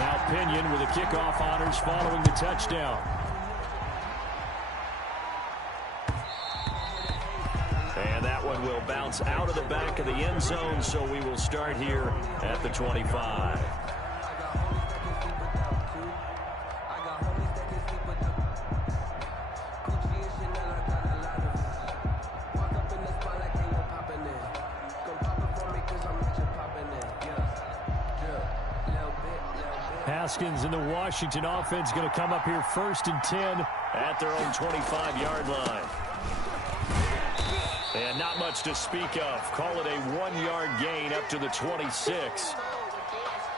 Now Pinion with the kickoff honors following the touchdown. And that one will bounce out of the back of the end zone, so we will start here at the 25. Haskins and the Washington offense going to come up here 1st and 10 at their own 25-yard line. And not much to speak of. Call it a 1-yard gain up to the 26.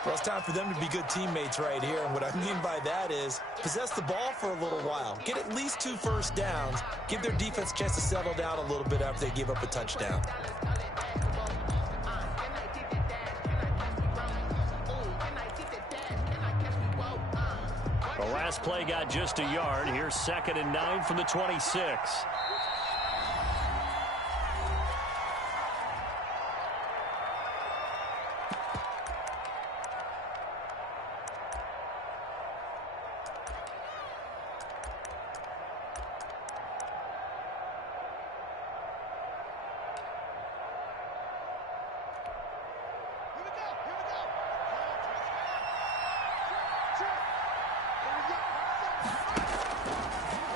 Well, it's time for them to be good teammates right here. And what I mean by that is possess the ball for a little while. Get at least 2 first downs. Give their defense a chance to settle down a little bit after they give up a touchdown. The last play got just a yard. Here's 2nd and 9 from the 26.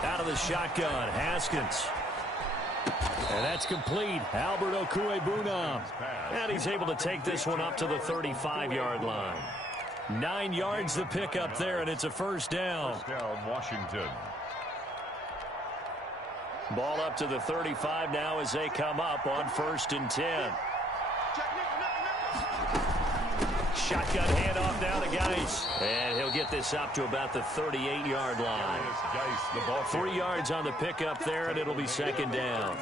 Out of the shotgun, Haskins. And that's complete. Albert Okwuegbunam. And he's able to take this one up to the 35-yard line. 9 yards to pick up there, and it's a first down. First down, Washington. Ball up to the 35 now as they come up on 1st and 10. Shotgun handoff now to Geis. And he'll get this up to about the 38-yard line. 3 yards on the pickup there, and it'll be 2nd down.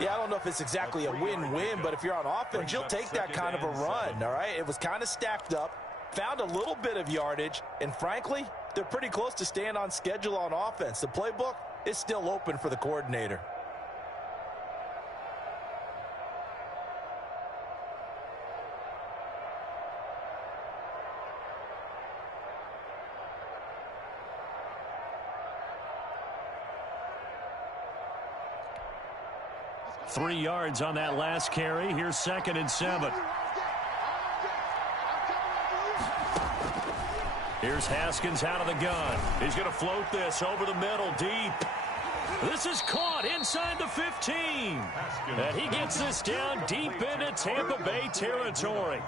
Yeah, I don't know if it's exactly a win-win, but if you're on offense, you'll take that kind of a run, all right? It was kind of stacked up, found a little bit of yardage, and frankly, they're pretty close to staying on schedule on offense. The playbook is still open for the coordinator. Three yards on that last carry. Here's 2nd and 7. Here's Haskins out of the gun. He's going to float this over the middle deep. This is caught inside the 15. And he gets this down deep into Tampa Bay territory.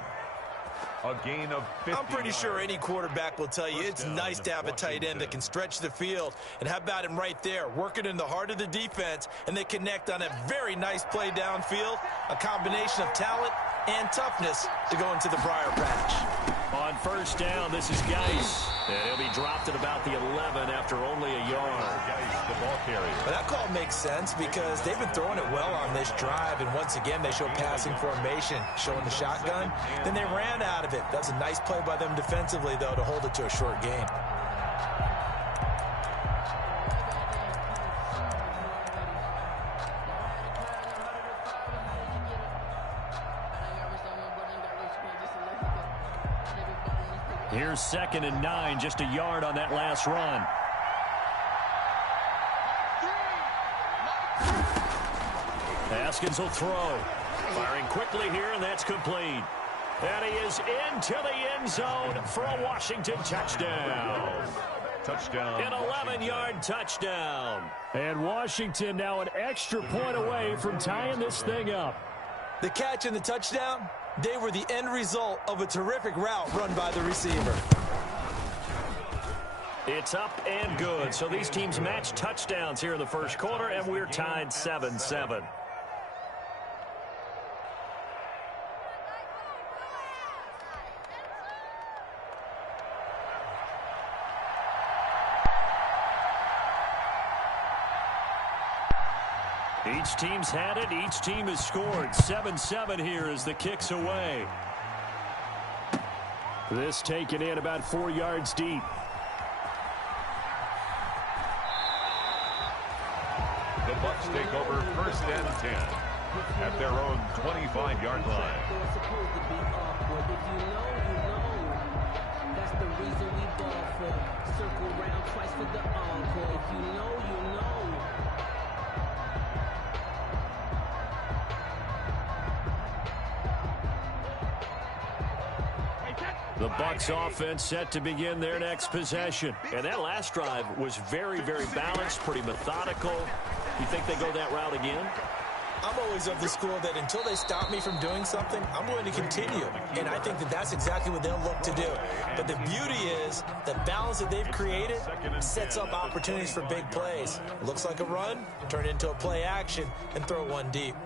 A gain of 50. I'm pretty sure any quarterback will tell you it's nice to have a tight end that can stretch the field. And how about him right there, working in the heart of the defense, and they connect on a very nice play downfield, a combination of talent and toughness to go into the briar patch. On 1st down, this is Geis. And he'll be dropped at about the 11 after only a yard. Geis, the ball carrier. But that call makes sense because they've been throwing it well on this drive, and once again they show passing formation, showing the shotgun. Then they ran out of it. That was a nice play by them defensively, though, to hold it to a short gain. Here's 2nd and 9, just a yard on that last run. Haskins will throw. Firing quickly here, and that's complete. And he is into the end zone for a Washington touchdown. Touchdown. An 11-yard touchdown. And Washington now an extra point away from tying this thing up. The catch and the touchdown, they were the end result of a terrific route run by the receiver. It's up and good. So these teams match touchdowns here in the first quarter, and we're tied 7-7. Each team's had it. Each team has scored. 7-7 here as the kick's away. This taken in about 4 yards deep. The Bucs take over 1st and 10 at their own 25-yard line. Circle round twice for the encore. If you know, you know. The Bucs offense set to begin their next possession. And that last drive was very, very balanced, pretty methodical. You think they go that route again? I'm always of the school that until they stop me from doing something, I'm going to continue. And I think that that's exactly what they'll look to do. But the beauty is the balance that they've created sets up opportunities for big plays. Looks like a run, turn it into a play action, and throw one deep.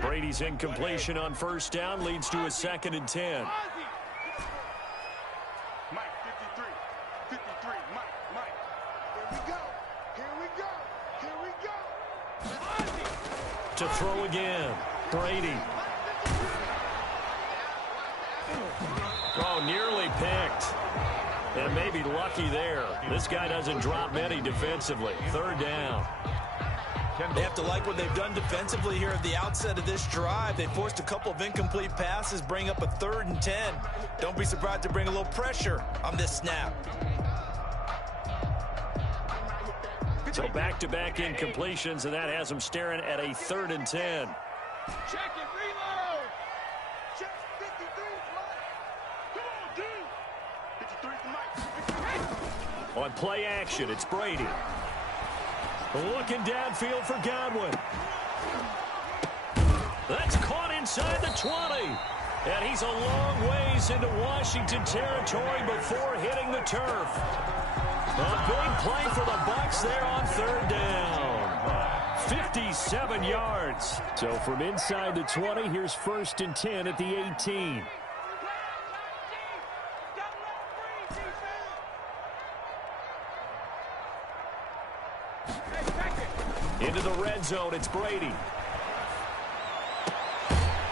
Brady's incompletion on first down leads to a 2nd and 10. Mike, 53, 53, Mike. Here we go. To throw again, Brady. Oh, nearly picked. And maybe lucky there. This guy doesn't drop many defensively. 3rd down. They have to like what they've done defensively here at the outset of this drive. They forced a couple of incomplete passes, bring up a 3rd and 10. Don't be surprised to bring a little pressure on this snap. So back-to-back incompletions, and that has them staring at a 3rd and 10. Check it, reload. Check 53, Mike. Come on, dude. 53 Mike. On play action, it's Brady. Looking downfield for Godwin. That's caught inside the 20. And he's a long ways into Washington territory before hitting the turf. A big play for the Bucs there on 3rd down. 57 yards. So from inside the 20, here's 1st and 10 at the 18. Into the red zone, it's Brady.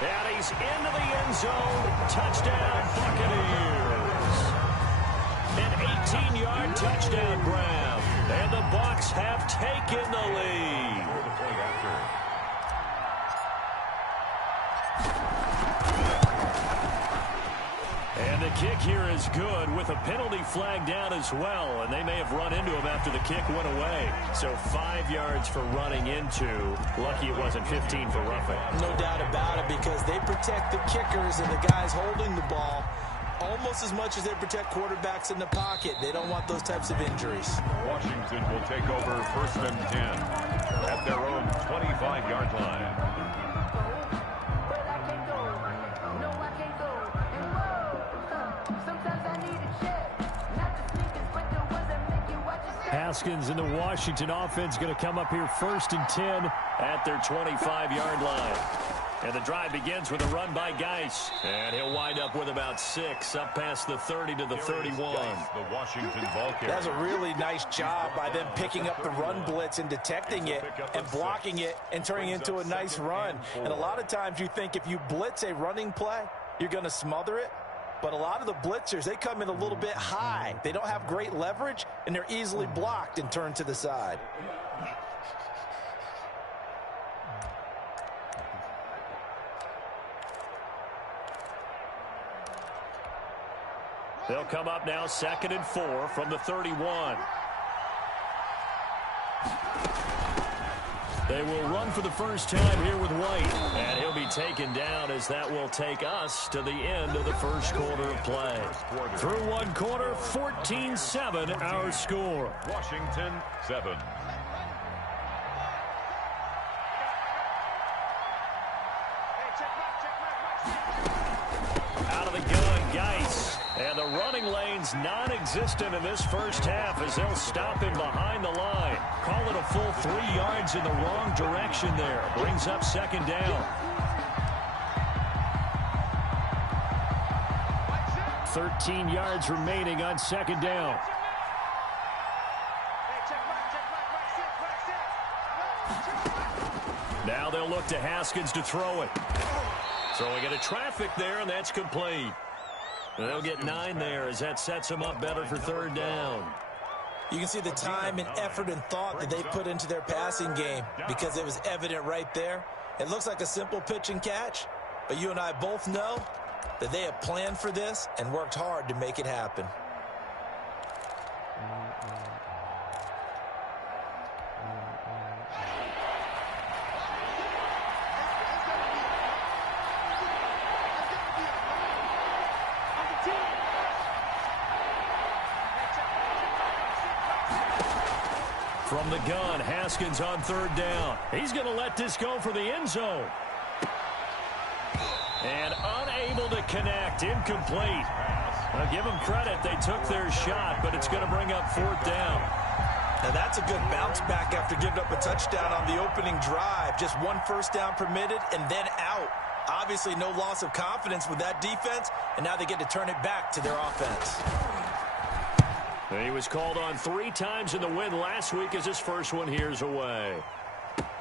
And he's into the end zone. Touchdown, Buccaneers. An 18-yard touchdown grab. And the Bucs have taken the lead. And the kick here is good with a penalty flag down as well. And they may have run into him after the kick went away. So 5 yards for running into. Lucky it wasn't 15 for roughing. No doubt about it, because they protect the kickers and the guys holding the ball almost as much as they protect quarterbacks in the pocket. They don't want those types of injuries. Washington will take over 1st and 10 at their own 25-yard line. Haskins and the Washington offense going to come up here 1st and 10 at their 25-yard line. And the drive begins with a run by Geis. And he'll wind up with about 6 up past the 30 to the 31. The Washington ball carrier. That's a really nice job by them picking up the run blitz and detecting it and blocking it and turning it into a nice run. And a lot of times you think if you blitz a running play, you're going to smother it. But a lot of the blitzers, they come in a little bit high. They don't have great leverage, and they're easily blocked and turned to the side. They'll come up now 2nd and 4 from the 31. They will run for the first time here with White. And he'll be taken down as that will take us to the end of the first quarter of play. Through one quarter, 14-7 our score. Washington 7. Out of the gun, Geis. And the running lane's non-existent in this first half as they'll stop him behind the line. Call it a full 3 yards in the wrong direction there. Brings up 2nd down. 13 yards remaining on 2nd down. Now they'll look to Haskins to throw it. Throwing into traffic there, and that's complete. They'll get 9 there as that sets them up better for 3rd down. You can see the time and effort and thought that they put into their passing game because it was evident right there. It looks like a simple pitch and catch, but you and I both know that they have planned for this and worked hard to make it happen. From the gun, Haskins on third down. He's going to let this go for the end zone. And unable to connect, incomplete. I'll give them credit, they took their shot, but it's going to bring up fourth down. Now that's a good bounce back after giving up a touchdown on the opening drive. Just one first down permitted and then out. Obviously no loss of confidence with that defense, and now they get to turn it back to their offense. He was called on 3 times in the win last week as his first one here's away.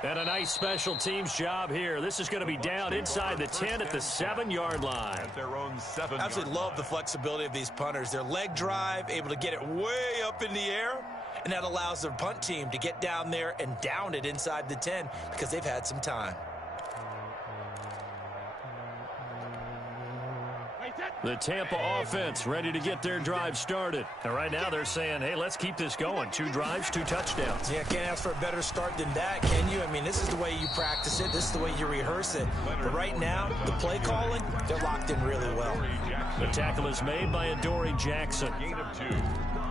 And a nice special teams job here. This is going to be down inside the 10 at the 7-yard line. At their own 7-yard Absolutely love the flexibility of these punters. Their leg drive, able to get it way up in the air, and that allows their punt team to get down there and down it inside the 10 because they've had some time. The Tampa offense ready to get their drive started. And right now they're saying, hey, let's keep this going. 2 drives, 2 touchdowns. Yeah, can't ask for a better start than that, can you? I mean, this is the way you practice it. This is the way you rehearse it. But right now, the play calling, they're locked in really well. The tackle is made by Adoree Jackson.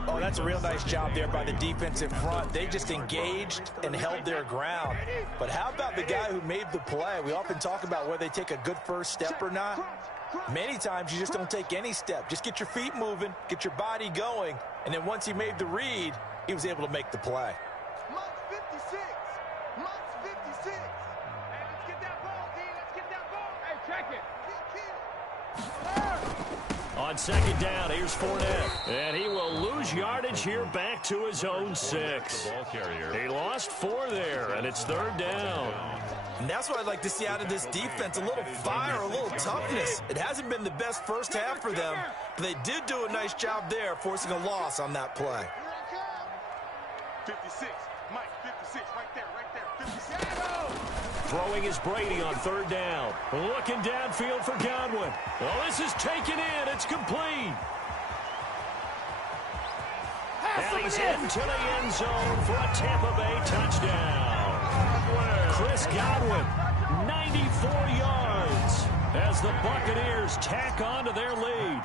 Oh, that's a real nice job there by the defense in front. They just engaged and held their ground. But how about the guy who made the play? We often talk about whether they take a good first step or not. Many times you just don't take any step. Just get your feet moving, get your body going, and then once he made the read, he was able to make the play. Mox 56. Mox 56. Hey, let's get that ball, D. Let's get that ball. Hey, check it. On second down, here's Fournette. And he will lose yardage here back to his own 6. He lost 4 there, and it's third down. And that's what I'd like to see out of this defense, a little fire, a little toughness. It hasn't been the best first half for them, but they did do a nice job there, forcing a loss on that play. 56. Mike, 56. Right there. 56. Throwing is Brady on third down. Looking downfield for Godwin. Well, this is taken in. It's complete. And he's into the end zone for a Tampa Bay touchdown. Chris Godwin, 94 yards as the Buccaneers tack on to their lead.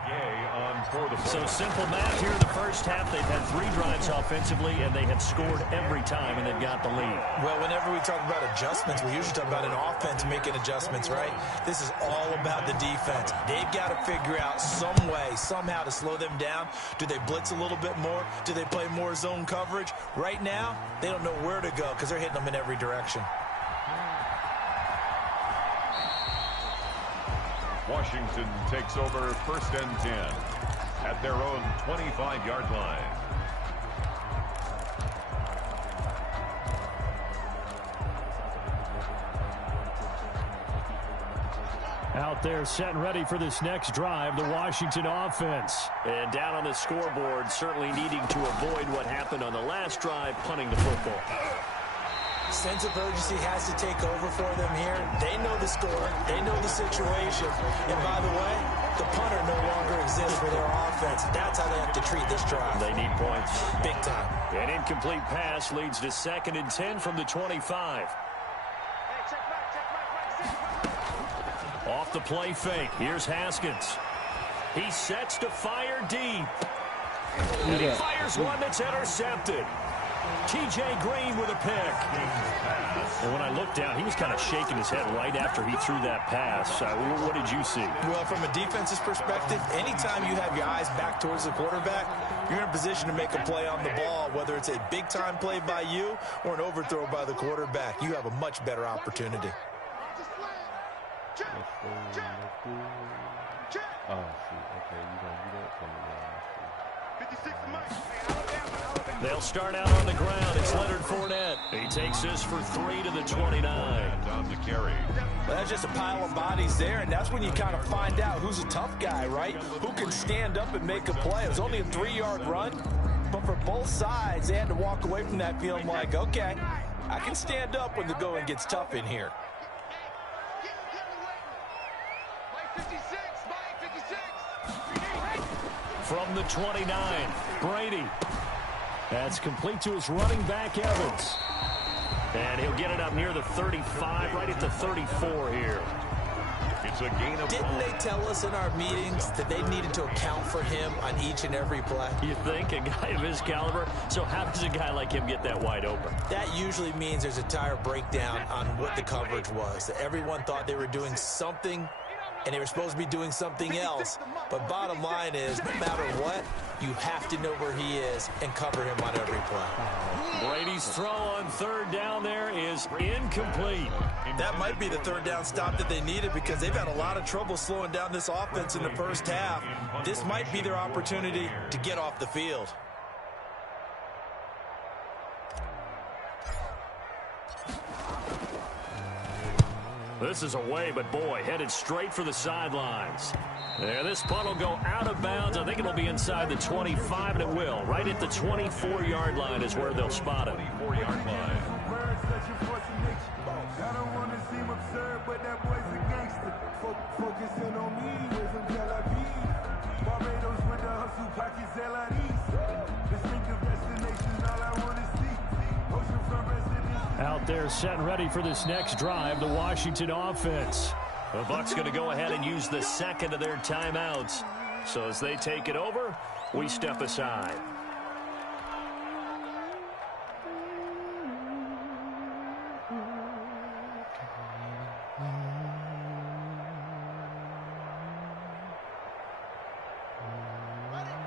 So simple math here in the first half. They've had 3 drives offensively, and they have scored every time, and they've got the lead. Well, whenever we talk about adjustments, we usually talk about an offense making adjustments, right? This is all about the defense. They've got to figure out some way, somehow to slow them down. Do they blitz a little bit more? Do they play more zone coverage? Right now, they don't know where to go because they're hitting them in every direction. Washington takes over 1st and 10 at their own 25-yard line. Out there set and ready for this next drive, the Washington offense. And down on the scoreboard, certainly needing to avoid what happened on the last drive, punting the football. Sense of urgency has to take over for them here. They know the score. They know the situation. And by the way, the punter no longer exists for their offense. That's how they have to treat this drive. They need points. Big time. An incomplete pass leads to 2nd and 10 from the 25. Off the play fake. Here's Haskins. He sets to fire deep. And he fires one that's intercepted. T.J. Green with a pick. And when I looked down, he was kind of shaking his head right after he threw that pass. What did you see? Well, from a defense's perspective, anytime you have your eyes back towards the quarterback, you're in a position to make a play on the ball, whether it's a big-time play by you or an overthrow by the quarterback. You have a much better opportunity. Oh, shoot. Okay, you gonna do that for me, 56 Mike. They'll start out on the ground. It's Leonard Fournette. He takes this for 3 to the 29. On the carry. Well, that's just a pile of bodies there, and that's when you kind of find out who's a tough guy, right? Who can stand up and make a play. It was only a 3-yard run, But for both sides, they had to walk away from that feeling like, okay, I can stand up when the going gets tough in here. From the 29, Brady. That's complete to his running back, Evans. And he'll get it up near the 35, right at the 34 here. It's a gain of Didn't they tell us in our meetings that they needed to account for him on each and every play? You think, a guy of his caliber? So how does a guy like him get that wide open? That usually means there's a tire breakdown on what the coverage was. Everyone thought they were doing something, and they were supposed to be doing something else. But bottom line is, no matter what, you have to know where he is and cover him on every play. Brady's throw on third down there is incomplete. That might be the third down stop that they needed because they've had a lot of trouble slowing down this offense in the first half. This might be their opportunity to get off the field. This is away, but boy, headed straight for the sidelines. There, this punt will go out of bounds. I think it'll be inside the 25, and it will. Right at the 24-yard line is where they'll spot it. 24-yard line. I don't want to seem absurd, but that boy's a gangster. Focusing on me, with him Tel Aviv. Barbados with the hustle, pockets LIDs. Distinctive destination, all I want to see. Oceanfront residence. Out there set and ready for this next drive, the Washington offense. The Bucs going to go ahead and use the second of their timeouts. So as they take it over, we step aside.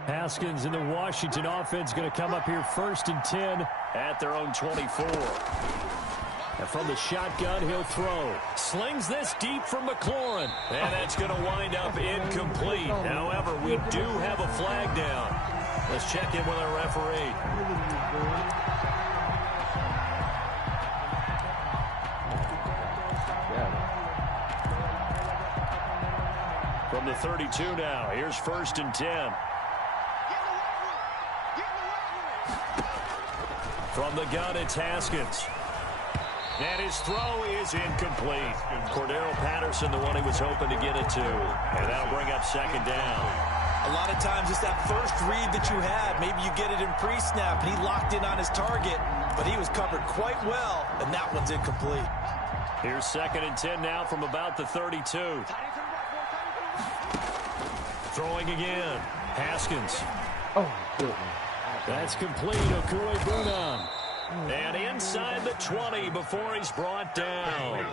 Haskins and the Washington offense going to come up here 1st and 10 at their own 24. And from the shotgun, he'll throw. Slings this deep from McLaurin. And that's going to wind up incomplete. However, we do have a flag down. Let's check in with our referee. From the 32 now, here's 1st and 10. From the gun, it's Haskins. And his throw is incomplete. Cordero Patterson, the one he was hoping to get it to. And that'll bring up 2nd down. A lot of times it's that first read that you had. Maybe you get it in pre-snap, and he locked in on his target, but he was covered quite well, and that one's incomplete. Here's 2nd and 10 now from about the 32. Throwing again. Haskins. Oh, good. That's complete. Okuegbunam. And inside the 20 before he's brought down.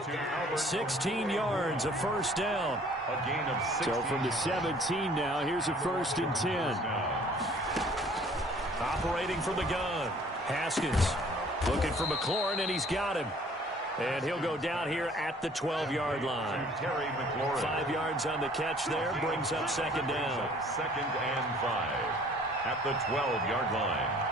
16 yards, a 1st down. A gain of 16. So from the 17 now, here's a 1st and 10. Operating from the gun. Haskins looking for McLaurin, and he's got him. And he'll go down here at the 12-yard line. 5 yards on the catch there, brings up 2nd down. 2nd and 5 at the 12-yard line.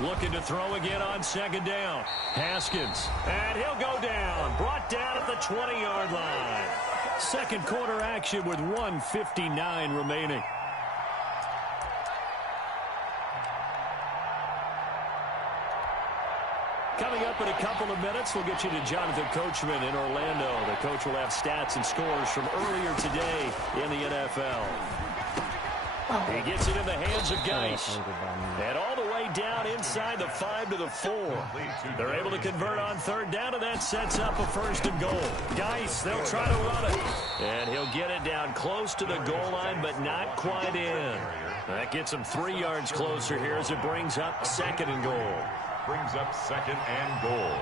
Looking to throw again on 2nd down. Haskins. And he'll go down. Brought down at the 20-yard line. 2nd quarter action with 1:59 remaining. Coming up in a couple of minutes, we'll get you to Jonathan Coachman in Orlando. The coach will have stats and scores from earlier today in the NFL. He gets it in the hands of Geis. And all the way down inside the 5 to the 4. They're able to convert on 3rd down, and that sets up a 1st and goal. Geis, they'll try to run it. And he'll get it down close to the goal line, but not quite in. That gets him 3 yards closer here as it brings up 2nd and goal. Brings up 2nd and goal.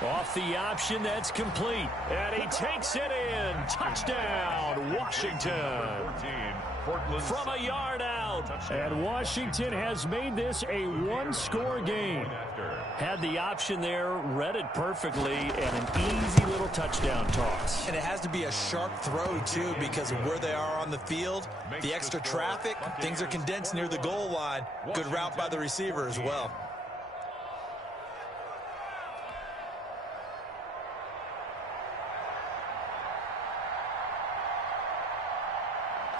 Off the option, that's complete. And he takes it in. Touchdown, Washington. 14, Portland. From a yard out. And Washington has made this a one-score game. Had the option there, read it perfectly, and an easy little touchdown toss. And it has to be a sharp throw, too, because of where they are on the field. The extra traffic, things are condensed near the goal line. Good route by the receiver as well.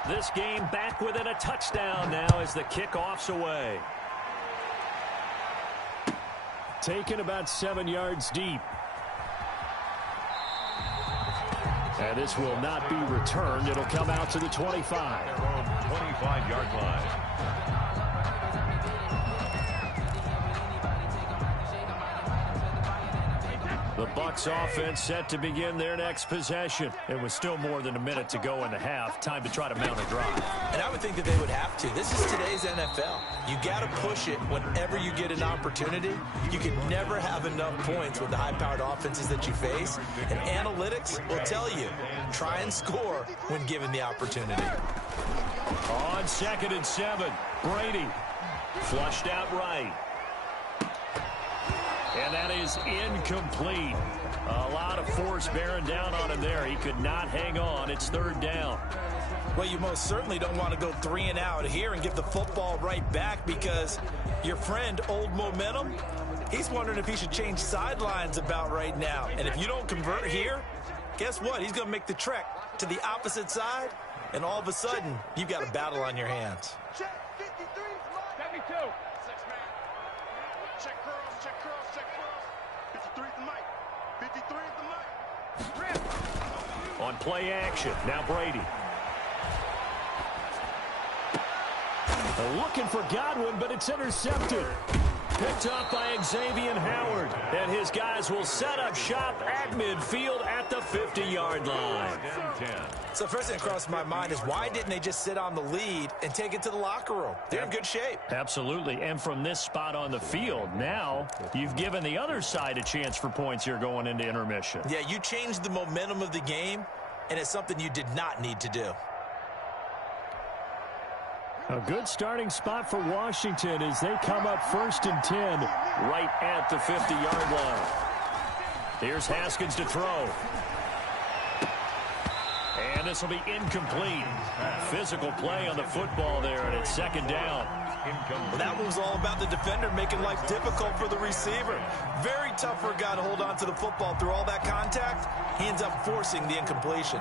This game back within a touchdown now as the kickoff's away. Taken about 7 yards deep. And this will not be returned. It'll come out to the 25. Their own 25-yard line. The Bucs offense set to begin their next possession. It was still more than a minute to go in the half. Time to try to mount a drive. And I would think that they would have to. This is today's NFL. You got to push it whenever you get an opportunity. You can never have enough points with the high-powered offenses that you face. And analytics will tell you, try and score when given the opportunity. On 2nd and 7, Brady flushed out right. And that is incomplete. A lot of force bearing down on him there. He could not hang on. It's 3rd down. Well, you most certainly don't want to go 3 and out here and give the football right back because your friend, Old Momentum, he's wondering if he should change sidelines about right now. And if you don't convert here, guess what? He's going to make the trek to the opposite side, and all of a sudden, you've got a battle on your hands. Check 53, 72. 6 man. Check curls, check curls, check curls. 53 is the mic. 53 is the mic. On play action, now Brady. Looking for Godwin, but it's intercepted. Picked up by Xavier Howard. And his guys will set up shop at midfield at the 50-yard line. So first thing that crossed my mind is why didn't they just sit on the lead and take it to the locker room? They're in good shape. Absolutely. And from this spot on the field, now you've given the other side a chance for points here going into intermission. Yeah, you changed the momentum of the game, and it's something you did not need to do. A good starting spot for Washington as they come up 1st and 10 right at the 50-yard line. Here's Haskins to throw. And this will be incomplete. Physical play on the football there, and it's 2nd down. Well, that one was all about the defender making life difficult for the receiver. Very tough for a guy to hold on to the football through all that contact. He ends up forcing the incompletion.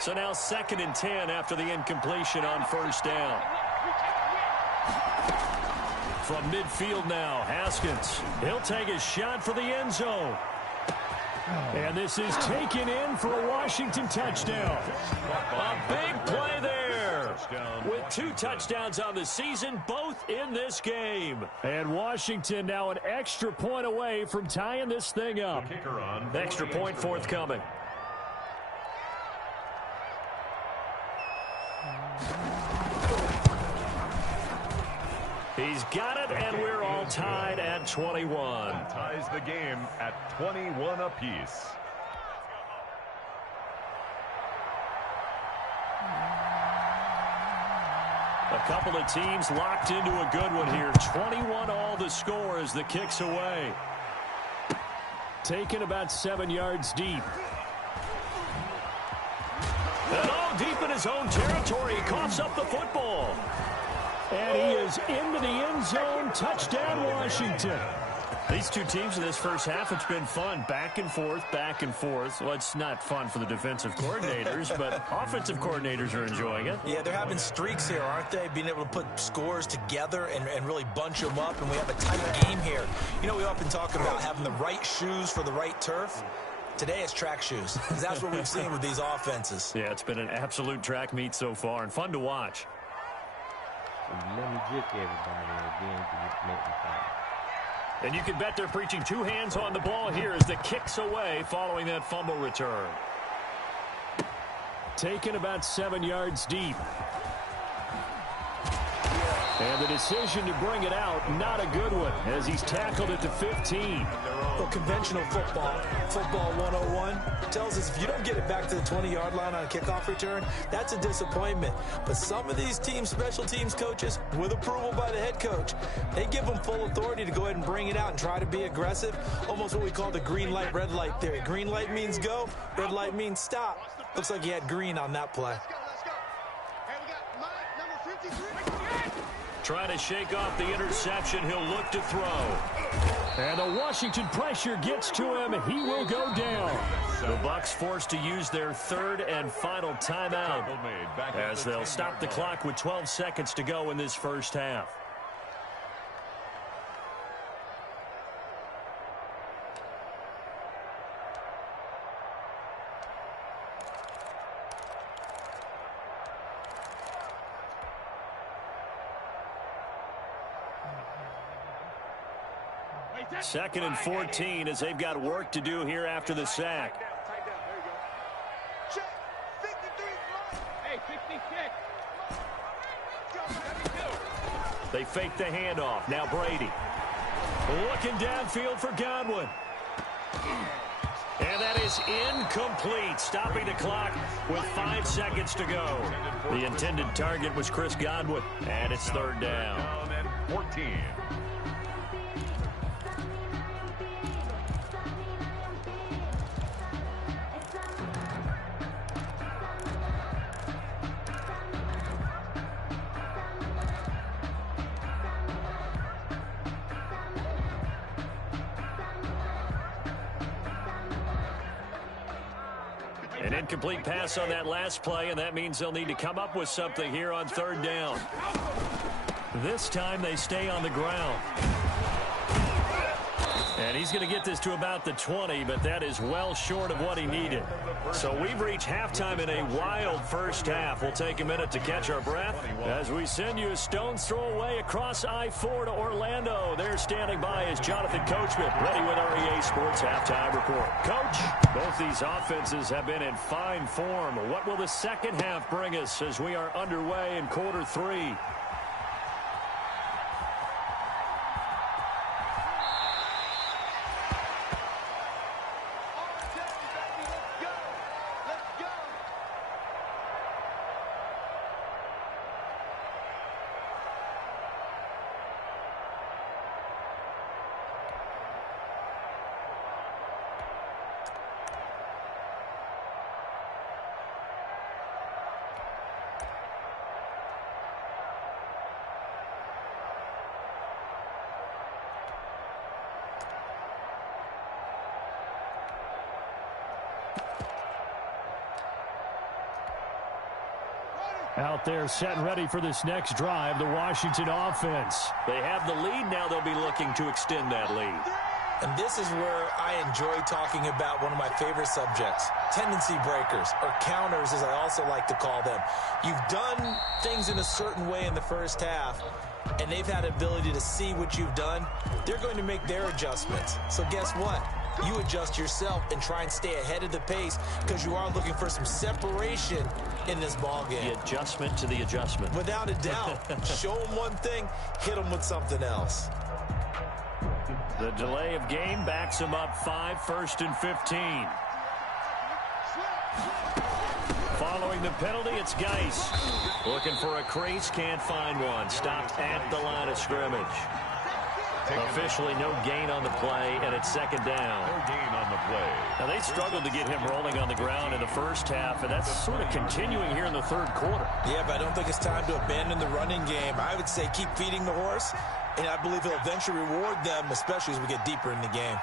So now 2nd and 10 after the incompletion on 1st down. From midfield now, Haskins. He'll take a shot for the end zone. And this is taken in for a Washington touchdown. A big play there. With 2 touchdowns on the season, both in this game. And Washington now an extra point away from tying this thing up. Extra point forthcoming. He's got it, and we're all tied at 21. Ties the game at 21 apiece. A couple of teams locked into a good one here. 21 all the score as the kick's away. Taken about 7 yards deep. And all deep in his own territory. He coughs up the football. And he is into the end zone. Touchdown, Washington. These two teams in this first half, it's been fun. Back and forth, back and forth. Well, it's not fun for the defensive coordinators, but offensive coordinators are enjoying it. Yeah, they're having streaks here, aren't they? Being able to put scores together and really bunch them up, and we have a tight game here. You know, we often talk about having the right shoes for the right turf. Today it's track shoes. That's what we've seen with these offenses. Yeah, it's been an absolute track meet so far and fun to watch. Let me jick everybody again to make me find. And you can bet they're preaching two hands on the ball here as the kick's away following that fumble return. Taken about 7 yards deep. And the decision to bring it out, not a good one, as he's tackled at the 15. Well, conventional football 101, tells us if you don't get it back to the 20-yard line on a kickoff return, that's a disappointment. But some of these special teams coaches, with approval by the head coach, they give them full authority to go ahead and bring it out and try to be aggressive, almost what we call the green light, red light theory. Green light means go, red light means stop. Looks like he had green on that play. Trying to shake off the interception. He'll look to throw. And the Washington pressure gets to him. He will go down. The Bucs forced to use their third and final timeout as they'll stop the clock with 12 seconds to go in this first half. Second and 14 as they've got work to do here after the sack. They fake the handoff. Now Brady. Looking downfield for Godwin. And that is incomplete, stopping the clock with 5 seconds to go. The intended target was Chris Godwin, and it's third down. 14. An incomplete pass on that last play, and that means they'll need to come up with something here on third down. This time they stay on the ground. And he's going to get this to about the 20, but that is well short of what he needed. So we've reached halftime in a wild first half. We'll take a minute to catch our breath as we send you a stone's throw away across I-4 to Orlando. There standing by is Jonathan Coachman, ready with our EA Sports Halftime Report. Coach, both these offenses have been in fine form. What will the second half bring us as we are underway in quarter 3? Out there set and ready for this next drive, the Washington offense. They have the lead now. They'll be looking to extend that lead. And this is where I enjoy talking about one of my favorite subjects, tendency breakers, or counters as I also like to call them. You've done things in a certain way in the first half, and they've had the ability to see what you've done. They're going to make their adjustments. So guess what? You adjust yourself and try and stay ahead of the pace because you are looking for some separation in this ball game. The adjustment to the adjustment. Without a doubt. Show them one thing, hit them with something else. The delay of game backs him up 5, 1st and 15. Following the penalty, it's Geis. Looking for a crease, can't find one. Stopped at the line of scrimmage. Officially no gain on the play, and it's second down. No gain on the play. Now, they struggled to get him rolling on the ground in the first half, and that's sort of continuing here in the third quarter. Yeah, but I don't think it's time to abandon the running game. I would say keep feeding the horse, and I believe he'll eventually reward them, especially as we get deeper in the game.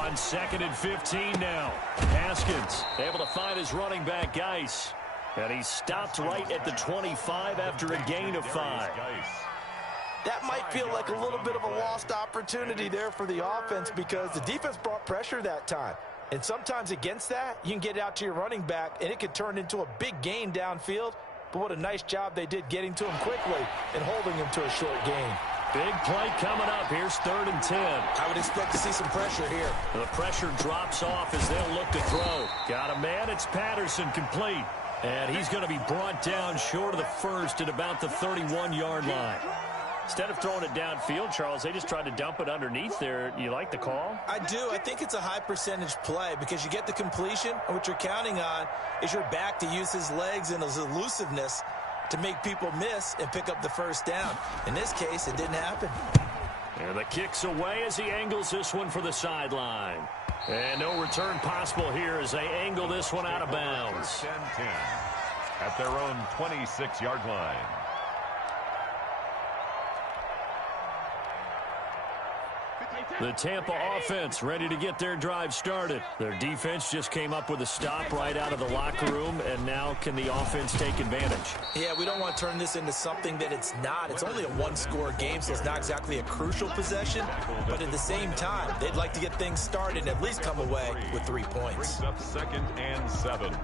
On 2nd and 15 now. Haskins able to find his running back, Geis. And he stopped right at the 25 after a gain of 5. That might feel like a little bit of a lost opportunity there for the offense because the defense brought pressure that time. And sometimes against that, you can get out to your running back, and it could turn into a big gain downfield. But what a nice job they did getting to him quickly and holding him to a short gain. Big play coming up. Here's 3rd and 10. I would expect to see some pressure here. The pressure drops off as they'll look to throw. Got a man. It's Patterson, complete. And he's going to be brought down short of the first at about the 31-yard line. Instead of throwing it downfield, Charles, they just tried to dump it underneath there. You like the call? I do. I think it's a high percentage play because you get the completion, and what you're counting on is your back to use his legs and his elusiveness to make people miss and pick up the first down. In this case, it didn't happen. And the kick's away as he angles this one for the sideline. And no return possible here as they angle this one out of bounds. 10-10 at their own 26-yard line. The Tampa offense ready to get their drive started. Their defense just came up with a stop right out of the locker room, and now can the offense take advantage? Yeah, we don't want to turn this into something that it's not. It's only a one-score game, so it's not exactly a crucial possession. But at the same time, they'd like to get things started and at least come away with 3 points. Brings up 2nd and 7.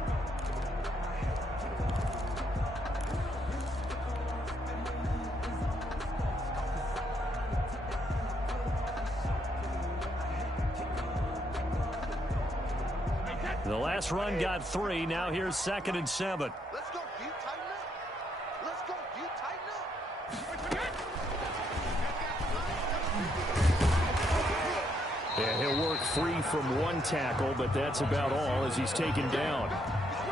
The last run got 3. Now here's 2nd and 7. Let's go, D. Tighten up. Let's go, D. Tighten up. Yeah, he'll work free from 1 tackle, but that's about all as he's taken down.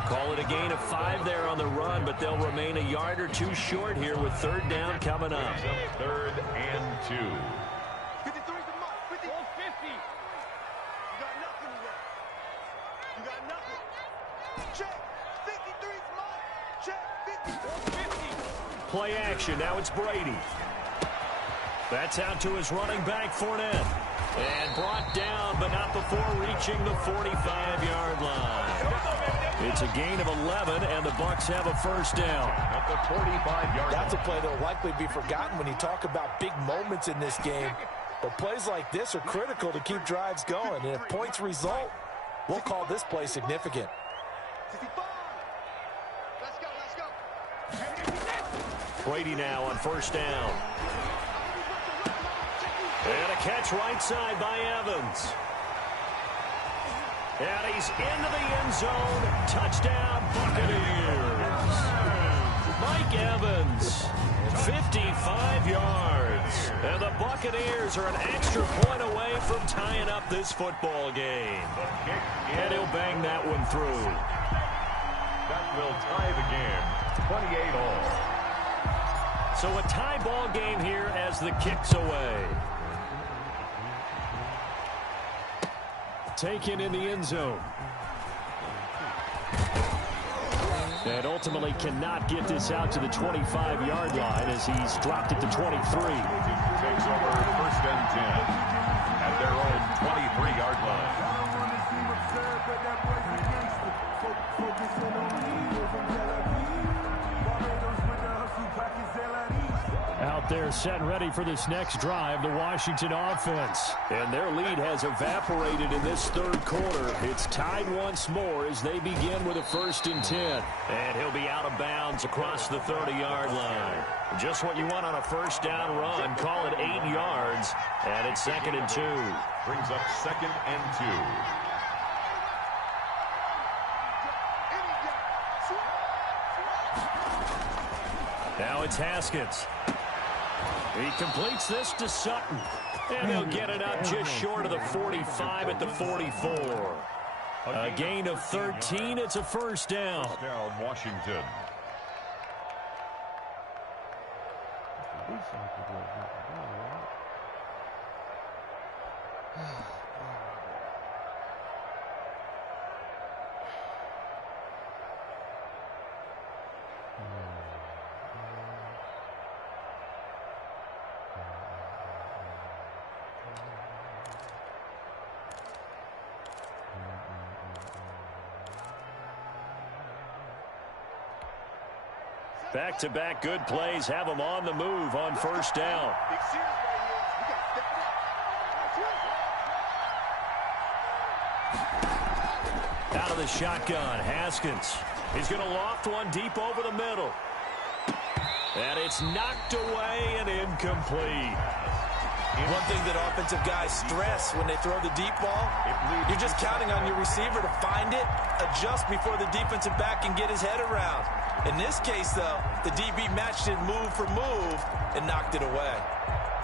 Call it a gain of 5 there on the run, but they'll remain a yard or 2 short here with 3rd down coming up. 3rd and 2. 53's the mark. 50. 50. You got nothing left. You got nothing. Check. 53's mark. Check. 50. 50. Play action. Now it's Brady. That's out to his running back, Fournette. And brought down, but not before reaching the 45-yard line. It's a gain of 11, and the Bucs have a first down. At the 45-yard line. That's a play that will likely be forgotten when you talk about big moments in this game. But plays like this are critical to keep drives going. And if points result, we'll call this play significant. 65. Let's go, let's go. Brady now on first down. And a catch right side by Evans. And he's into the end zone. Touchdown, Buccaneers. Mike Evans, 55 yards. And the Buccaneers are an extra point away from tying up this football game. And he'll bang that one through. That will tie the game, 28-all. So a tie ball game here as the kick's away. Taken in the end zone. And ultimately cannot get this out to the 25-yard line as he's dropped it to 23. Takes over 1st and 10 at their own 23-yard line. I don't want to seem absurd, but that boy's a gangster. Focusing on me, we're from Tel Aviv. Barbados with the hustle pockets, Out there set ready for this next drive, the Washington offense. And their lead has evaporated in this 3rd quarter. It's tied once more as they begin with a 1st and 10. And he'll be out of bounds across the 30-yard line. Just what you want on a first down run. Call it 8 yards. And it's 2nd and 2. Brings up 2nd and 2. Now it's Haskins. He completes this to Sutton. And he'll get it up just short of the 45 at the 44. A gain of 13. It's a first down. Down Washington. Back-to-back good plays have them on the move on first down. Out of the shotgun, Haskins. He's going to loft one deep over the middle. And it's knocked away and incomplete. One thing that offensive guys stress when they throw the deep ball, you're just counting on your receiver to find it, adjust before the defensive back can get his head around. In this case, though, the DB matched it move for move and knocked it away.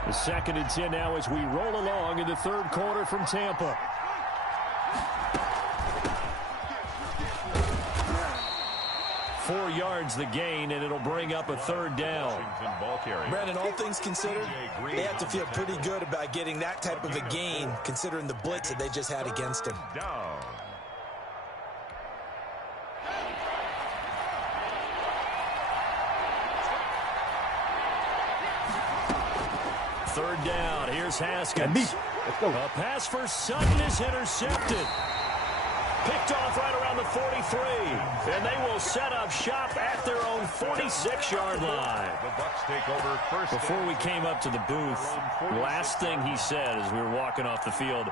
The 2nd and 10 now as we roll along in the 3rd quarter from Tampa. Four yards the gain, and it'll bring up a 3rd down. Brandon, all things considered, they have to feel pretty good about getting that type of a gain, considering the blitz that they just had against him. Down. Third down. Here's Haskins. Let's go. A pass for Sutton is intercepted. Picked off right around the 43. And they will set up shop at their own 46-yard line. The Bucs take over first. Before we came up to the booth, last thing he said as we were walking off the field,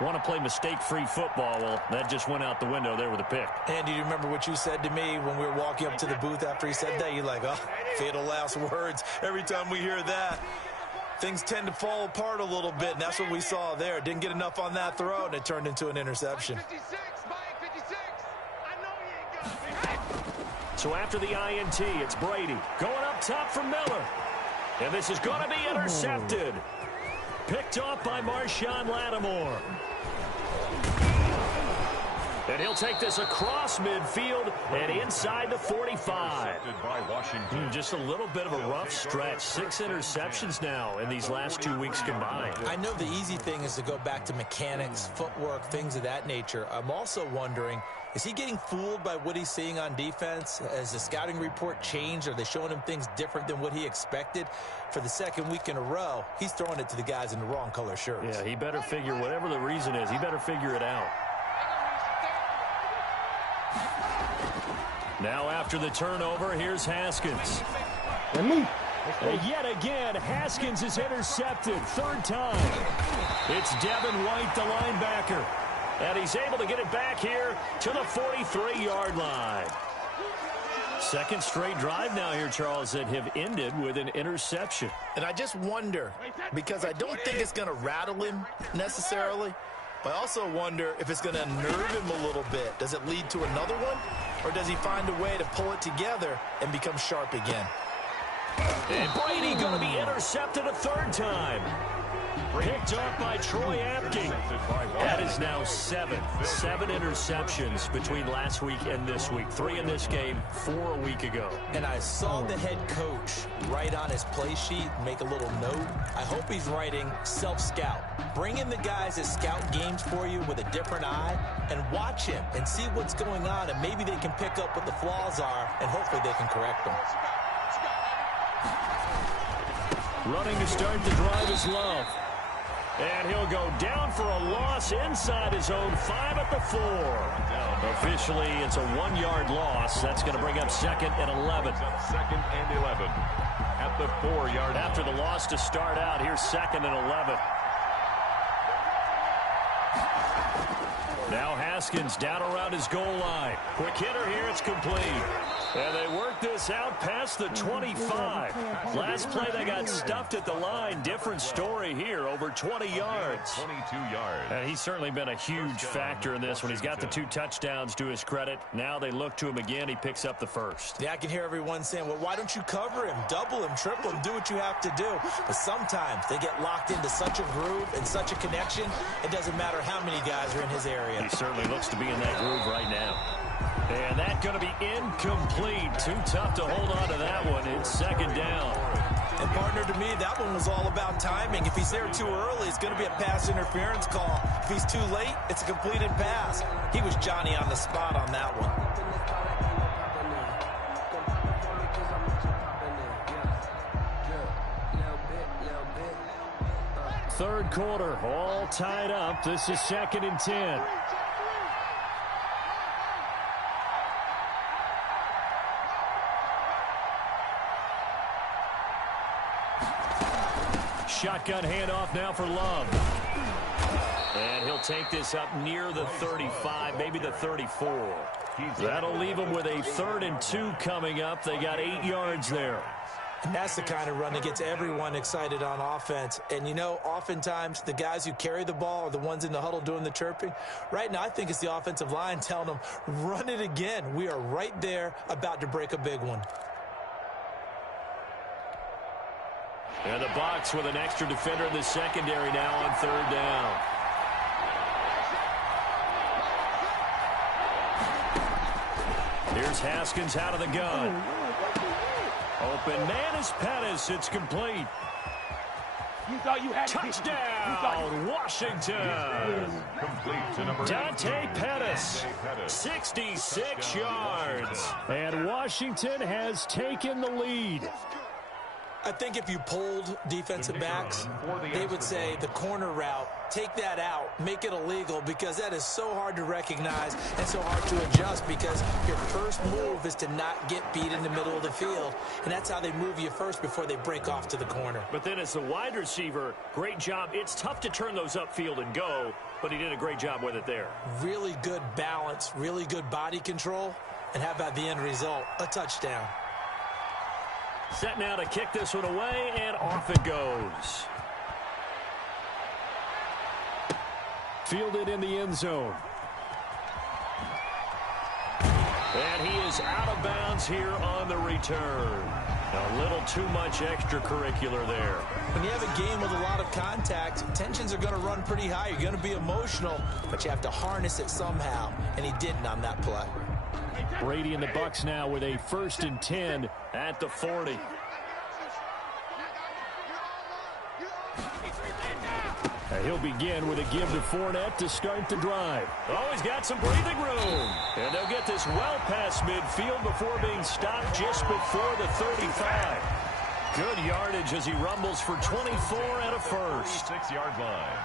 want to play mistake-free football. Well, that just went out the window there with a pick. And do you remember what you said to me when we were walking up to the booth after he said that? You're like, oh, fatal last words. Every time we hear that, things tend to fall apart a little bit, and that's what we saw there. Didn't get enough on that throw, and it turned into an interception. So after the INT, it's Brady going up top for Miller. And this is going to be intercepted. Picked off by Marshawn Lattimore. And he'll take this across midfield and inside the 45. By Washington. Just a little bit of a rough stretch. 6 interceptions now in these last 2 weeks combined. I know the easy thing is to go back to mechanics, footwork, things of that nature. I'm also wondering, is he getting fooled by what he's seeing on defense? Has the scouting report changed? Are they showing him things different than what he expected? For the 2nd week in a row, he's throwing it to the guys in the wrong color shirts. Yeah, he better figure, whatever the reason is, he better figure it out. Now after the turnover, here's Haskins. And yet again, Haskins is intercepted. 3rd time. It's Devin White, the linebacker. And he's able to get it back here to the 43-yard line. 2nd straight drive now here, Charles, that have ended with an interception. And I just wonder, because I don't think it's going to rattle him necessarily, but I also wonder if it's going to unnerve him a little bit. Does it lead to another one? Or does he find a way to pull it together and become sharp again? And Brady going to be intercepted a 3rd time. Picked up by Troy Apke. That is now 7 interceptions between last week and this week. 3 in this game, 4 a week ago. And I saw the head coach write on his play sheet, make a little note. I hope he's writing self-scout. Bring in the guys that scout games for you with a different eye and watch him and see what's going on, and maybe they can pick up what the flaws are, and hopefully they can correct them. Running to start the drive is Love. And he'll go down for a loss inside his own 5 at the 4. Officially, it's a 1-yard loss. That's going to bring up 2nd and 11. 2nd and 11 at the 4-yard line. After the loss to start out, here's 2nd and 11. Now Haskins down around his goal line. Quick hitter here, it's complete. And they work this out past the 25. Last play they got stuffed at the line. Different story here, over 20 yards. 22 yards. And he's certainly been a huge factor in this when he's got the 2 touchdowns to his credit. Now they look to him again. He picks up the 1st. Yeah, I can hear everyone saying, well, why don't you cover him, double him, triple him, do what you have to do. But sometimes they get locked into such a groove and such a connection, it doesn't matter how many guys are in his area. He certainly looks to be in that groove right now. And that's going to be incomplete. Too tough to hold on to that one. It's 2nd down. And partner, to me, that one was all about timing. If he's there too early, it's going to be a pass interference call. If he's too late, it's a completed pass. He was Johnny on the spot on that one. Third quarter, all tied up. This is 2nd and 10. Shotgun handoff now for Love. And he'll take this up near the 35, maybe the 34. That'll leave him with a 3rd and 2 coming up. They got 8 yards there. And that's the kind of run that gets everyone excited on offense. And, you know, oftentimes the guys who carry the ball are the ones in the huddle doing the chirping. Right now, I think it's the offensive line telling them, run it again. We are right there about to break a big one. And the Bucs with an extra defender in the secondary now on third down. Here's Haskins out of the gun. Open man is Pettis. It's complete. You thought you had Touchdown, Washington. Complete to number Dante Pettis, 66 yards. And Washington has taken the lead. I think if you polled defensive backs, they would say the corner route, take that out, make it illegal, because that is so hard to recognize and so hard to adjust, because your first move is to not get beat in the middle of the field, and that's how they move you first before they break off to the corner. But then as the wide receiver, great job. It's tough to turn those upfield and go, but he did a great job with it there. Really good balance, really good body control, and how about the end result? A touchdown. Set now to kick this one away, and off it goes. Fielded in the end zone. And he is out of bounds here on the return. A little too much extracurricular there. When you have a game with a lot of contact, tensions are going to run pretty high. You're going to be emotional, but you have to harness it somehow, and he didn't on that play. Brady and the Bucs now with a 1st and 10 at the 40. He'll begin with a give to Fournette to start the drive. Oh, he's got some breathing room. And they'll get this well past midfield before being stopped just before the 35. Good yardage as he rumbles for 24 and a first. 6-yard line.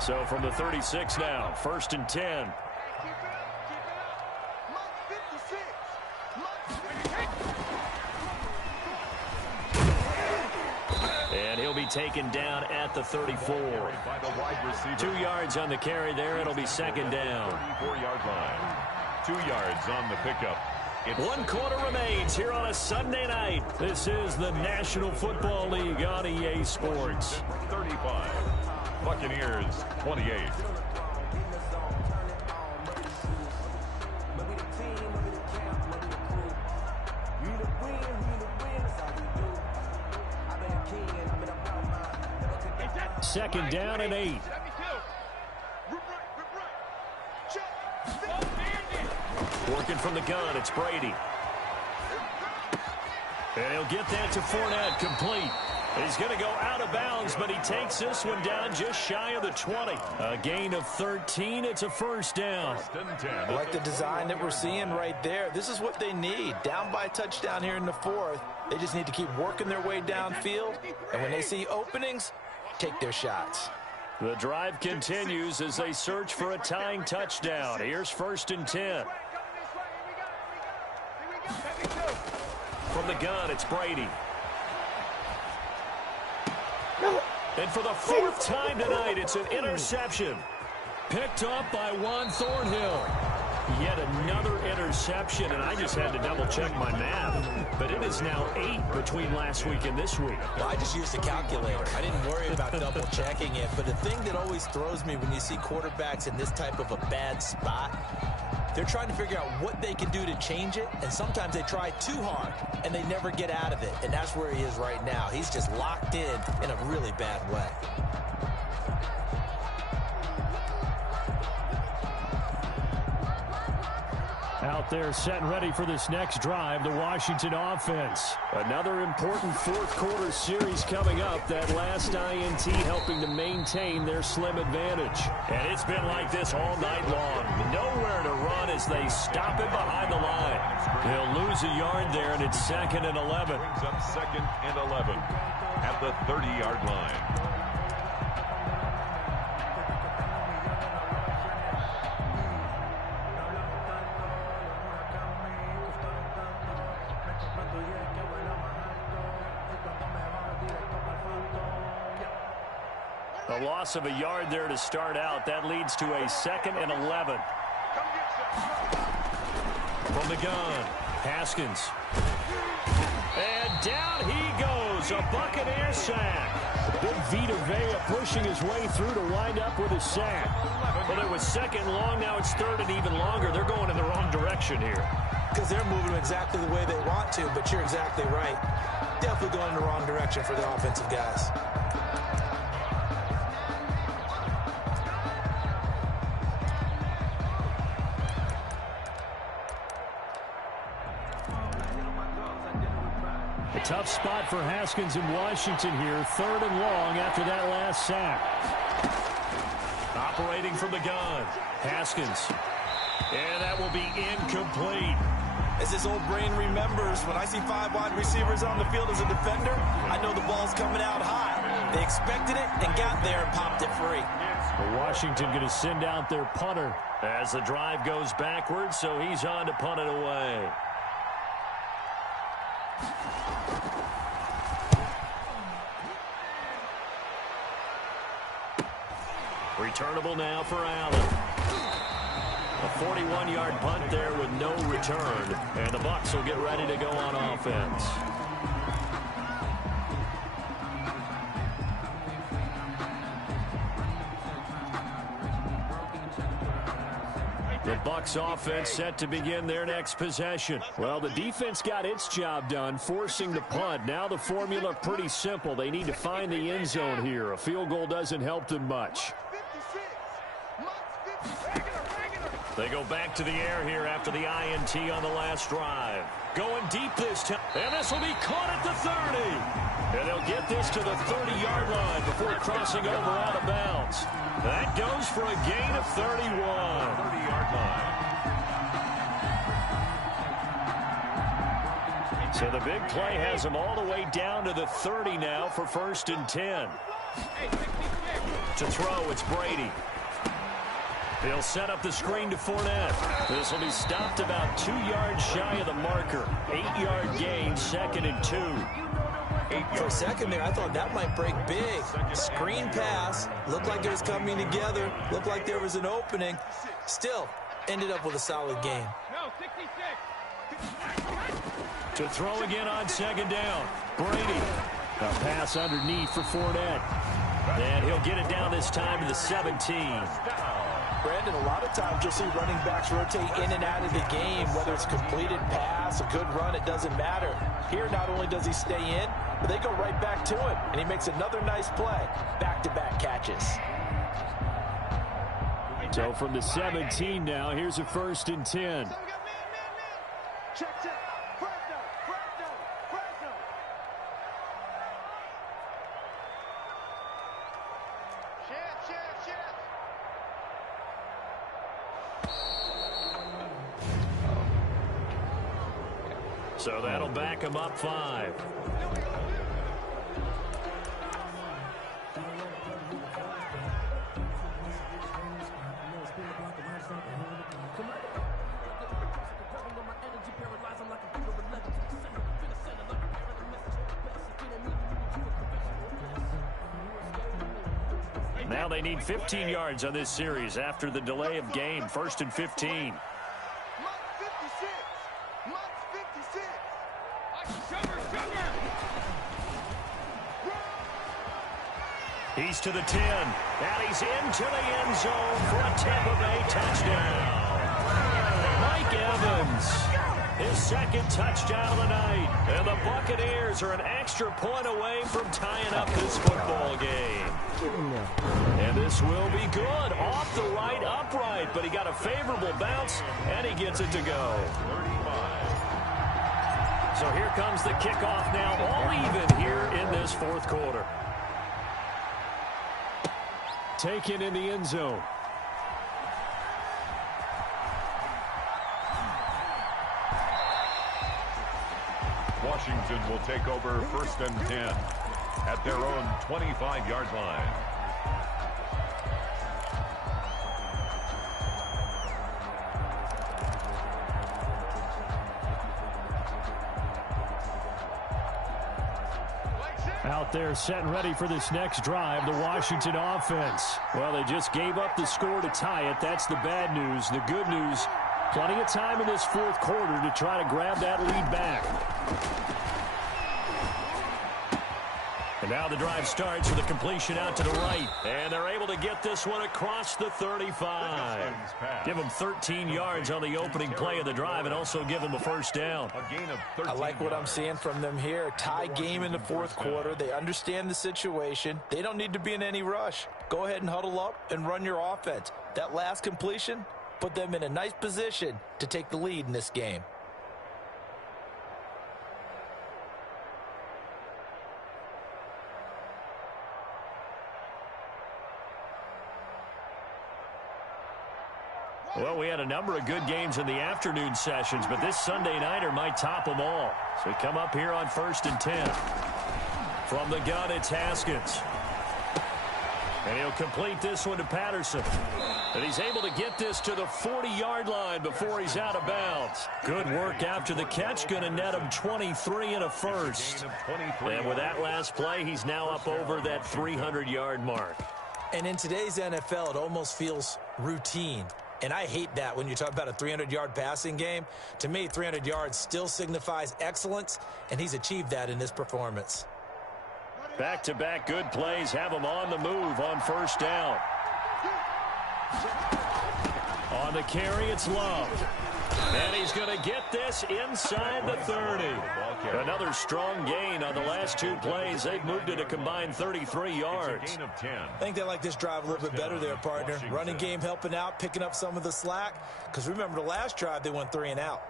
So from the 36 now, 1st and 10. And he'll be taken down at the 34. 2 yards on the carry there. It'll be 2nd down. 34-yard line. 2 yards on the pickup. One quarter remains here on a Sunday night. This is the National Football League on EA Sports. 35. Buccaneers 28. Second down and 8. Working from the gun, it's Brady. And he'll get that to Fournette, complete. He's going to go out of bounds, but he takes this one down just shy of the 20. A gain of 13. It's a 1st down. I like the design that we're seeing right there. This is what they need. Down by a touchdown here in the 4th. They just need to keep working their way downfield. And when they see openings, take their shots. The drive continues as they search for a tying touchdown. Here's 1st and 10. From the gun, it's Brady. And for the 4th time tonight, it's an interception. Picked up by Juan Thornhill. Yet another interception, and I just had to double-check my math. But it is now 8 between last week and this week. Well, I just used a calculator. I didn't worry about double-checking it. But the thing that always throws me when you see quarterbacks in this type of a bad spot, they're trying to figure out what they can do to change it, and sometimes they try too hard, and they never get out of it. And that's where he is right now. He's just locked in a really bad way. Out there set and ready for this next drive, the Washington offense. Another important 4th quarter series coming up. That last INT helping to maintain their slim advantage. And it's been like this all night long. Nowhere to run as they stop him behind the line. He'll lose a yard there, and it's 2nd and 11. Brings up 2nd and 11 at the 30-yard line. A loss of a yard there to start out. That leads to a 2nd and 11. From the gun, Haskins. And down he goes, a Buccaneer sack. Big Vita Vea pushing his way through to wind up with a sack. Well, it was second long, now it's third and even longer. They're going in the wrong direction here. Because they're moving exactly the way they want to, but you're exactly right. Definitely going in the wrong direction for the offensive guys. A tough spot for Haskins in Washington here. Third and long after that last sack. Operating from the gun, Haskins. And that will be incomplete. As his old brain remembers, when I see 5 wide receivers on the field as a defender, I know the ball's coming out high. They expected it and got there and popped it free. Well, Washington going to send out their punter as the drive goes backwards, so he's on to punt it away. Returnable now for Allen. A 41-yard punt there with no return. And the Bucs will get ready to go on offense. The Bucs offense set to begin their next possession. Well, the defense got its job done, forcing the punt. Now the formula pretty simple. They need to find the end zone here. A field goal doesn't help them much. They go back to the air here after the INT on the last drive. Going deep this time. And this will be caught at the 30. And they'll get this to the 30-yard line before crossing over out of bounds. That goes for a gain of 31. 30-yard line. So the big play has them all the way down to the 30 now for 1st and 10. To throw, it's Brady. They'll set up the screen to Fournette. This will be stopped about 2 yards shy of the marker. 8-yard gain, 2nd and 2. For a second there, I thought that might break big. Screen pass. Looked like it was coming together. Looked like there was an opening. Still, ended up with a solid game. To throw again on 2nd down. Brady. A pass underneath for Fournette. And he'll get it down this time to the 17. Brandon, a lot of times you'll see running backs rotate in and out of the game, whether it's completed pass, a good run, it doesn't matter. Here, not only does he stay in, but they go right back to him, and he makes another nice play. Back-to-back catches. So from the 17 now, here's a 1st and 10. Check. So that'll back him up 5. Now they need 15 yards on this series after the delay of game. 1st and 15. He's to the 10, and he's into the end zone for a Tampa Bay touchdown. Mike Evans, his 2nd touchdown of the night. And the Buccaneers are an extra point away from tying up this football game. And this will be good. Off the right upright, but he got a favorable bounce, and he gets it to go. 35. So here comes the kickoff now, all even here in this 4th quarter. Taken in the end zone. Washington will take over 1st and 10 at their own 25-yard line. Out there set and ready for this next drive, the Washington offense. Well, they just gave up the score to tie it. That's the bad news. The good news, Plenty of time in this fourth quarter to try to grab that lead back. And now the drive starts with a completion out to the right. And they're able to get this one across the 35. Give them 13 yards on the opening play of the drive and also give them a first down. I like what I'm seeing from them here. Tie game in the fourth quarter. They understand the situation. They don't need to be in any rush. Go ahead and huddle up and run your offense. That last completion put them in a nice position to take the lead in this game. Well, we had a number of good games in the afternoon sessions, but this Sunday nighter might top them all. So we come up here on 1st and 10. From the gun, it's Haskins. And he'll complete this one to Patterson. And he's able to get this to the 40-yard line before he's out of bounds. Good work after the catch. Going to net him 23 and a first. And with that last play, he's now up over that 300-yard mark. And in today's NFL, it almost feels routine. And I hate that when you talk about a 300-yard passing game. To me, 300 yards still signifies excellence, and he's achieved that in this performance. Back-to-back good plays have him on the move on first down. On the carry, it's Love. And he's going to get this inside the 30. Another strong gain on the last two plays. They've moved it a combined 33 yards. I think they like this drive a little bit better there, partner. Running game helping out, picking up some of the slack. Because remember, the last drive, they went 3 and out.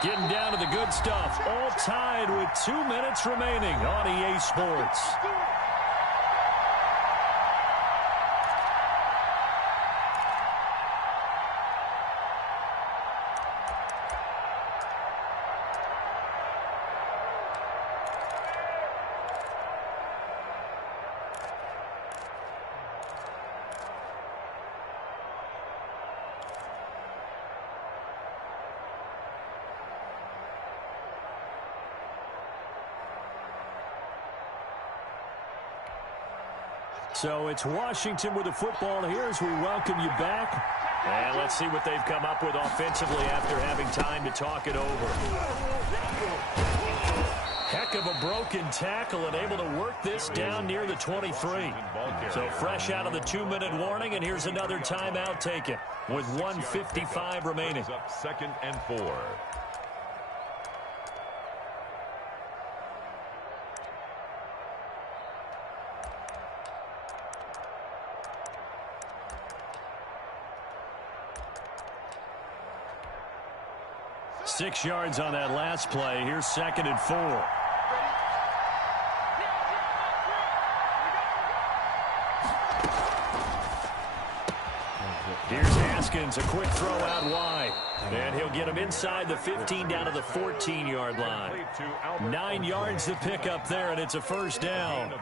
Getting down to the good stuff. All tied with 2 minutes remaining on EA Sports. So it's Washington with the football here as we welcome you back. And let's see what they've come up with offensively after having time to talk it over. Heck of a broken tackle and able to work this down near the 23. So fresh out of the 2-minute warning, and here's another timeout taken with 1:55 remaining. Up 2nd and 4. Six yards on that last play. Here's 2nd and 4. Here's Haskins, a quick throw out wide. And he'll get him inside the 15 down to the 14-yard line. 9 yards to pick up there, and it's a first down.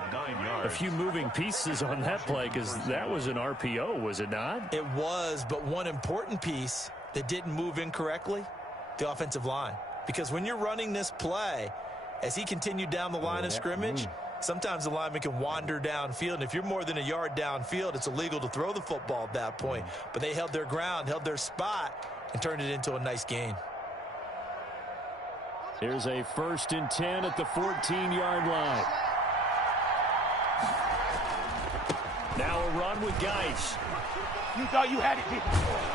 A few moving pieces on that play because that was an RPO, was it not? It was, but one important piece that didn't move incorrectly, the offensive line. Because when you're running this play, as he continued down the line of scrimmage, sometimes the lineman can wander downfield. And if you're more than a yard downfield, it's illegal to throw the football at that point. But they held their ground, held their spot, and turned it into a nice gain. Here's a 1st and 10 at the 14-yard line. Now a run with Geis. You thought you had it.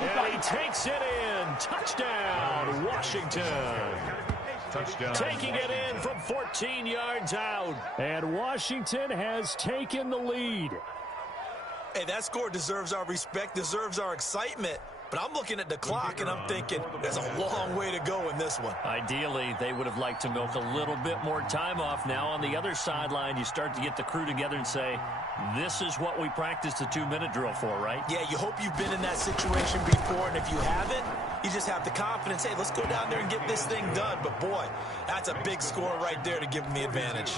And he takes it in. Touchdown, Washington. Touchdown. Taking it in from 14 yards out. And Washington has taken the lead. Hey, that score deserves our respect, deserves our excitement. But I'm looking at the clock, and I'm thinking there's a long way to go in this one. Ideally, they would have liked to milk a little bit more time off. Now, on the other sideline, you start to get the crew together and say, this is what we practiced the 2-minute drill for, right? Yeah, you hope you've been in that situation before, and if you haven't, you just have the confidence, hey, let's go down there and get this thing done. But, boy, that's a big score right there to give them the advantage.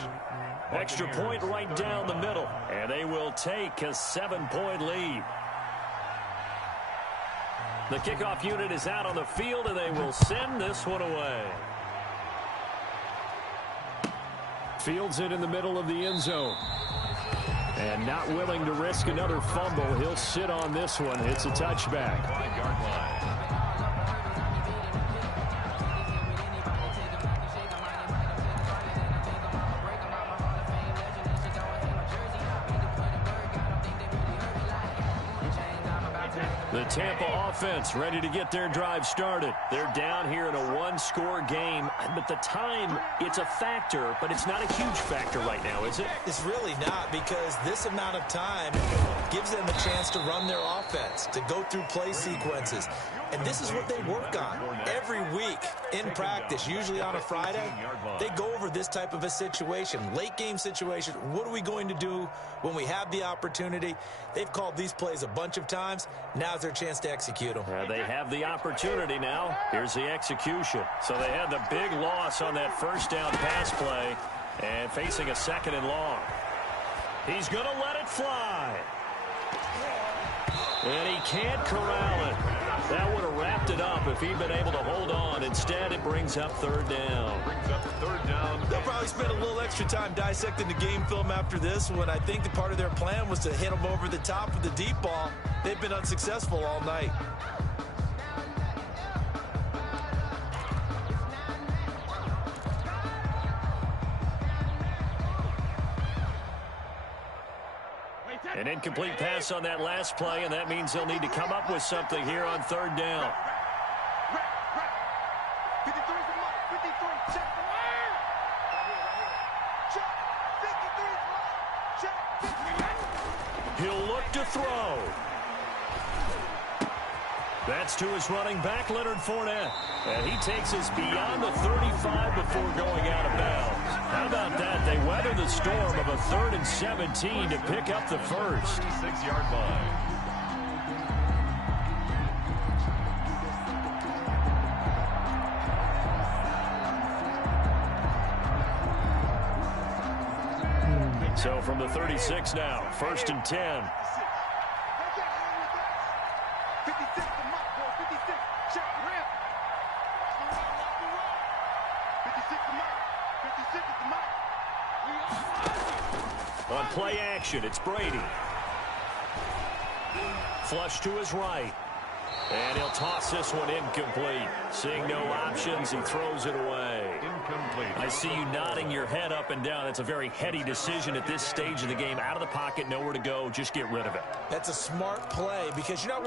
Extra point right down the middle, and they will take a 7-point lead. The kickoff unit is out on the field, and they will send this one away. Fields it in the middle of the end zone. And not willing to risk another fumble. He'll sit on this one. It's a touchback. 5-yard line. The Tampa offense ready to get their drive started. They're down here in a one-score game, but the time, it's a factor, but it's not a huge factor right now, is it? It's really not, because this amount of time gives them a chance to run their offense, to go through play sequences. And this is what they work on every week in practice, usually on a Friday. They go over this type of a situation, late game situation. What are we going to do when we have the opportunity? They've called these plays a bunch of times. Now's their chance to execute them. They have the opportunity now. Here's the execution. So they had the big loss on that first down pass play and facing a 2nd and long. He's going to let it fly. And he can't corral it. That would have wrapped it up if he'd been able to hold on. Instead, it brings up 3rd down. They'll probably spend a little extra time dissecting the game film after this one. I think the part of their plan was to hit them over the top with the deep ball. They've been unsuccessful all night. An incomplete pass on that last play, and that means they'll need to come up with something here on 3rd down. 53's the mark. 53, check the mark. Check. 53's mark. Check. He'll look to throw. That's to his running back, Leonard Fournette. And he takes us beyond the 35 before going out of bounds. How about that? They weather the storm of a 3rd and 17 to pick up the first. 6-yard line. So from the 36 now, 1st and 10. 56 the mark, boy. 56. Check the ramp. 56 the mark. 56 is the mark. On play action, it's Brady. Flush to his right. And he'll toss this one incomplete. Seeing no options, he throws it away. Incomplete. I see you nodding your head up and down. That's a very heady decision at this stage of the game. Out of the pocket, nowhere to go. Just get rid of it. That's a smart play, because you're not